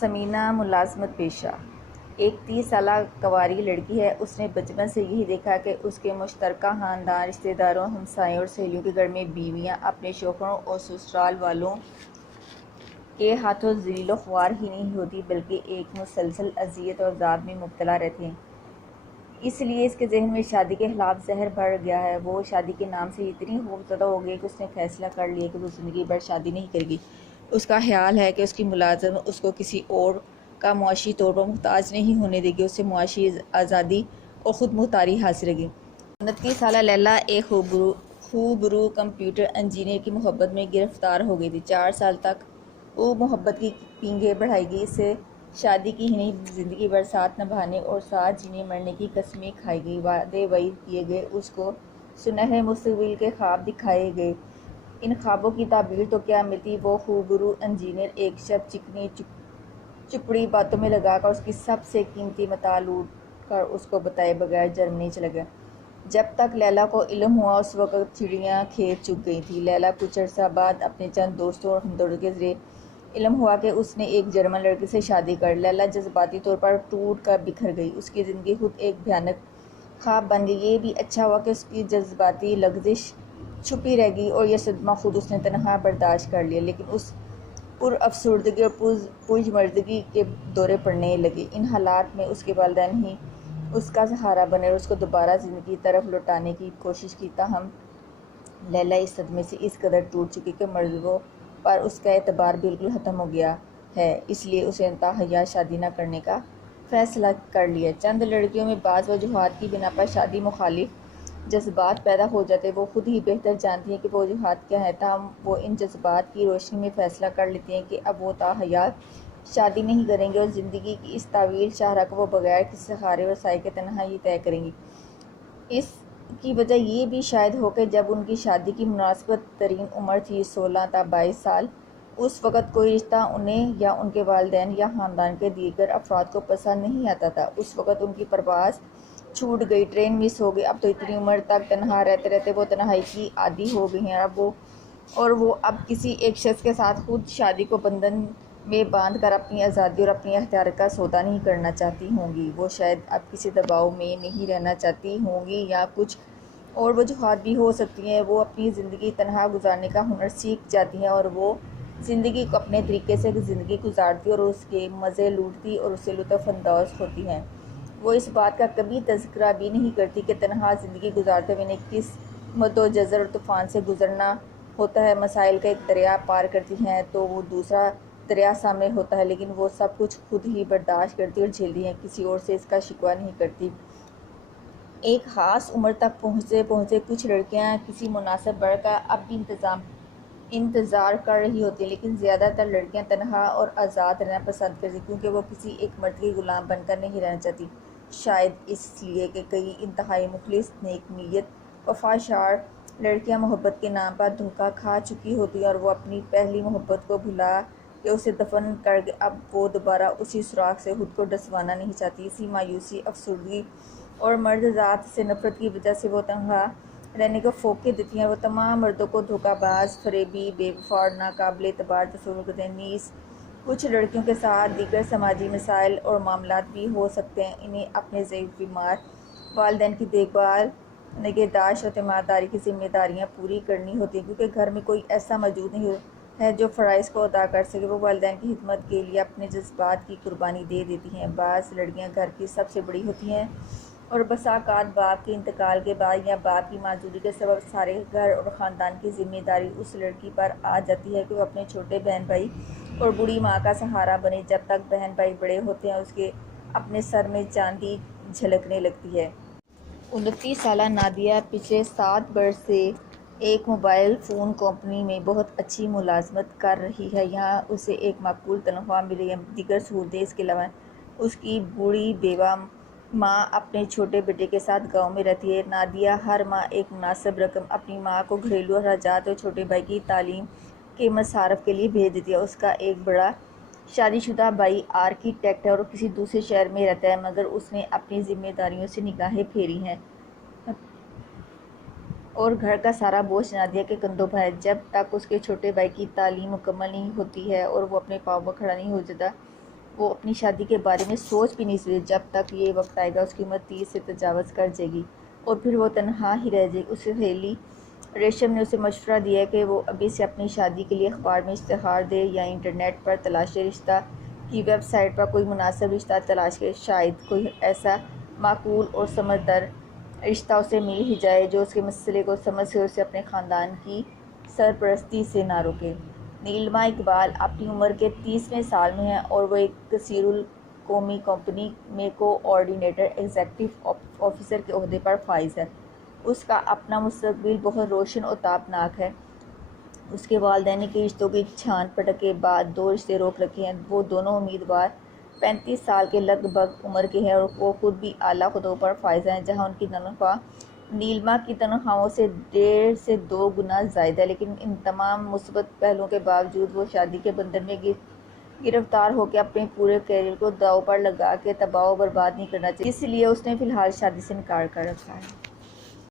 سمینہ ملازمت پیشہ ایک 30 سالہ کنواری لڑکی ہے۔ اس نے بچپن سے یہی دیکھا کہ اس کے مشترکہ خاندان، رشتہ داروں، ہمسایوں اور سہیلیوں کے گھر میں بیویاں اپنے شوہروں اور سسرال والوں کے ہاتھوں ذلیل و خوار ہی نہیں ہوتی بلکہ ایک مسلسل اذیت اور عذاب میں مبتلا رہتی ہیں۔ اس لیے اس کے ذہن میں شادی کے خلاف زہر بھر گیا ہے۔ وہ شادی کے نام سے اتنی خوفزدہ ہو گئی کہ اس نے فیصلہ کر لیا کہ وہ زندگی بھر شادی نہیں کرے گی۔ اس کا خیال ہے کہ اس کی ملازمت اس کو کسی اور کا معاشی طور پر محتاج نہیں ہونے دے گی، اسے معاشی آزادی اور خود مختاری حاصل ہوگی۔ 29 سالہ لیلی ایک خوبرو کمپیوٹر انجینئر کی محبت میں گرفتار ہو گئی تھی۔ 4 سال تک وہ محبت کی پینگیں بڑھائے گی، اس سے شادی کی ہی نہیں زندگی بھر ساتھ نبھانے اور ساتھ جینے مرنے کی قسمیں کھائی گئی، وعدے وعید کیے گئے، اس کو سنہرے مستقبل کے خواب دکھائے گئے۔ ان خوابوں کی تعبیر تو کیا ملتی۔ وہ خوبرو انجینئر ایک شب چکنی چپڑی باتوں میں لگا کر اس کی سب سے قیمتی متاع لوٹ کر اس کو بتائے بغیر جرمنی چلا گیا۔ جب تک لیلی کو علم ہوا اس وقت چڑیاں کھیت چگ گئی تھیں۔ لیلی کچھ عرصہ بعد اپنے چند دوستوں اور ہمدردوں کے ذریعے علم ہوا کہ اس نے ایک جرمن لڑکے سے شادی کر لی۔ لیلی جذباتی طور پر ٹوٹ کر بکھر گئی۔ اس کی زندگی خود ایک بھیانک خواب بن گئی۔ یہ بھی اچھا ہوا کہ اس کی جذباتی لغزش چھپی رہ گئی اور یہ صدمہ خود اس نے تنہا برداشت کر لیا، لیکن اس پر افسردگی اور پرجمردگی کے دورے پڑنے لگے۔ ان حالات میں اس کے والدین ہی اس کا سہارا بنے اور اس کو دوبارہ زندگی کی طرف لوٹانے کی کوشش کی، تاہم لیلی اس صدمے سے اس قدر ٹوٹ چکی کہ مردوں پر اس کا اعتبار بالکل ختم ہو گیا ہے، اس لیے اسے انتہاحیات شادی نہ کرنے کا فیصلہ کر لیا۔ چند لڑکیوں میں بعض وجوہات کی بنا پر شادی مخالف جذبات پیدا ہو جاتے ہیں۔ وہ خود ہی بہتر جانتی ہیں کہ وہ وجوہات کیا ہیں، تاہم وہ ان جذبات کی روشنی میں فیصلہ کر لیتی ہیں کہ اب وہ تاحیات شادی نہیں کریں گی اور زندگی کی اس طویل شاہراہ کو وہ بغیر کسی سہارے اور سائے کے تنہا ہی طے کریں گی۔ اس کی وجہ یہ بھی شاید ہو کہ جب ان کی شادی کی مناسب ترین عمر تھی 16 تا 22 سال، اس وقت کوئی رشتہ انہیں یا ان کے والدین یا خاندان کے دیگر افراد کو پسند نہیں آتا تھا۔ اس وقت ان کی پرواز چھوٹ گئی، ٹرین مس ہو گئی۔ اب تو اتنی عمر تک تنہا رہتے رہتے وہ تنہائی کی عادی ہو گئی ہیں اور وہ اب کسی ایک شخص کے ساتھ خود شادی کو بندھن میں باندھ کر اپنی آزادی اور اپنی اختیار کا سودا نہیں کرنا چاہتی ہوں گی۔ وہ شاید اب کسی دباؤ میں نہیں رہنا چاہتی ہوں گی یا کچھ اور وجوہات بھی ہو سکتی ہیں۔ وہ اپنی زندگی تنہا گزارنے کا ہنر سیکھ جاتی ہیں اور وہ زندگی کو اپنے طریقے سے زندگی گزارتی اور اس کے مزے لوٹتی اور اس سے لطف اندوز ہوتی ہیں۔ وہ اس بات کا کبھی تذکرہ بھی نہیں کرتی کہ تنہا زندگی گزارتے ہوئے انہیں کس مد و جزر اور طوفان سے گزرنا ہوتا ہے۔ مسائل کا ایک دریا پار کرتی ہیں تو وہ دوسرا دریا سامنے ہوتا ہے، لیکن وہ سب کچھ خود ہی برداشت کرتی اور جھیلتی ہیں، کسی اور سے اس کا شکوہ نہیں کرتی۔ ایک خاص عمر تک پہنچتے کچھ لڑکیاں کسی مناسب بڑھ کا اب بھی انتظار کر رہی ہوتی ہیں، لیکن زیادہ تر لڑکیاں تنہا اور آزاد رہنا پسند کرتی ہیں کیونکہ وہ کسی ایک مرد کی غلام بن کر نہیں رہنا چاہتی۔ شاید اس لیے کہ کئی انتہائی مخلص، نیک نیت، وفادار لڑکیاں محبت کے نام پر دھوکہ کھا چکی ہوتی ہیں اور وہ اپنی پہلی محبت کو بھلا کے اسے دفن کر کے اب وہ دوبارہ اسی سوراخ سے خود کو ڈسوانا نہیں چاہتی۔ اسی مایوسی، افسردگی اور مرد ذات سے نفرت کی وجہ سے وہ تنہا رہنے کو فوقیت دیتی ہیں۔ وہ تمام مردوں کو دھوکہ باز، فریبی، بے وفا اور ناقابل اعتبار تصور کرتے ہیں۔ نیز کچھ لڑکیوں کے ساتھ دیگر سماجی مسائل اور معاملات بھی ہو سکتے ہیں۔ انہیں اپنے ضعیف، بیمار والدین کی دیکھ بھال، نگہداشت اور تیمارداری کی ذمہ داریاں پوری کرنی ہوتی ہیں کیونکہ گھر میں کوئی ایسا موجود نہیں ہے جو فرائض کو ادا کر سکے۔ وہ والدین کی خدمت کے لیے اپنے جذبات کی قربانی دے دیتی ہیں۔ بعض لڑکیاں گھر کی سب سے بڑی ہوتی ہیں اور بسا اوقات باپ کے انتقال کے بعد یا باپ کی معذوری کے سبب سارے گھر اور خاندان کی ذمہ داری اس لڑکی پر آ جاتی ہے کہ وہ اپنے چھوٹے بہن بھائی اور بوڑھی ماں کا سہارا بنے۔ جب تک بہن بھائی بڑے ہوتے ہیں اس کے اپنے سر میں چاندی جھلکنے لگتی ہے۔ 29 سالہ نادیہ پچھلے 7 برس سے ایک موبائل فون کمپنی میں بہت اچھی ملازمت کر رہی ہے۔ یہاں اسے ایک معقول تنخواہ مل رہی ہے، دیگر سہولتیں۔ اس کے علاوہ اس کی بوڑھی بیوہ ماں اپنے چھوٹے بیٹے کے ساتھ گاؤں میں رہتی ہے۔ نادیہ ہر ماہ ایک مناسب رقم اپنی ماں کو گھریلو اخراجات اور چھوٹے بھائی کی تعلیم کے مصارف کے لیے بھیج دیتی ہے۔ اس کا ایک بڑا شادی شدہ بھائی آرکیٹیکٹ ہے اور کسی دوسرے شہر میں رہتا ہے، مگر اس نے اپنی ذمہ داریوں سے نگاہیں پھیری ہیں اور گھر کا سارا بوجھ نادیہ کے کندھوں پر ہے۔ جب تک اس کے چھوٹے بھائی کی تعلیم مکمل نہیں ہوتی ہے اور وہ اپنے پاؤں پر کھڑا نہیں ہو جاتا، وہ اپنی شادی کے بارے میں سوچ بھی نہیں سکتی جب تک یہ وقت آئے گا اس کی عمر 30 سے تجاوز کر جائے گی اور پھر وہ تنہا ہی رہ جائے گی۔ اس کی سہیلی ریشم نے اسے مشورہ دیا کہ وہ ابھی سے اپنی شادی کے لیے اخبار میں اشتہار دے یا انٹرنیٹ پر تلاش رشتہ کی ویب سائٹ پر کوئی مناسب رشتہ تلاش کرے، شاید کوئی ایسا معقول اور سمجھدار رشتہ اسے مل ہی جائے جو اس کے مسئلے کو سمجھ کر اسے اپنے خاندان کی سرپرستی سے نہ روکے۔ نیلما اقبال اپنی عمر کے 30ویں سال میں ہے اور وہ ایک کثیر القومی کمپنی میں کوآرڈینیٹر ایگزیکٹو آفیسر کے عہدے پر فائز ہے۔ اس کا اپنا مستقبل بہت روشن اور تابناک ہے۔ اس کے والدین نے کئی رشتوں کی چھان پٹک کے بعد 2 رشتے روک رکھے ہیں۔ وہ دونوں امیدوار 35 سال کے لگ بھگ عمر کے ہیں اور وہ خود بھی اعلیٰ عہدوں پر فائز ہیں، جہاں ان کی تنخواہ نیلما کی تنخواہوں سے 1.5 سے 2 گنا زائد ہے، لیکن ان تمام مثبت پہلوؤں کے باوجود وہ شادی کے بندھن میں گرفتار ہو کے اپنے پورے کیریئر کو داؤ پر لگا کے تباہ و برباد نہیں کرنا چاہتی، اس لیے اس نے فی الحال شادی سے انکار کر رکھا ہے۔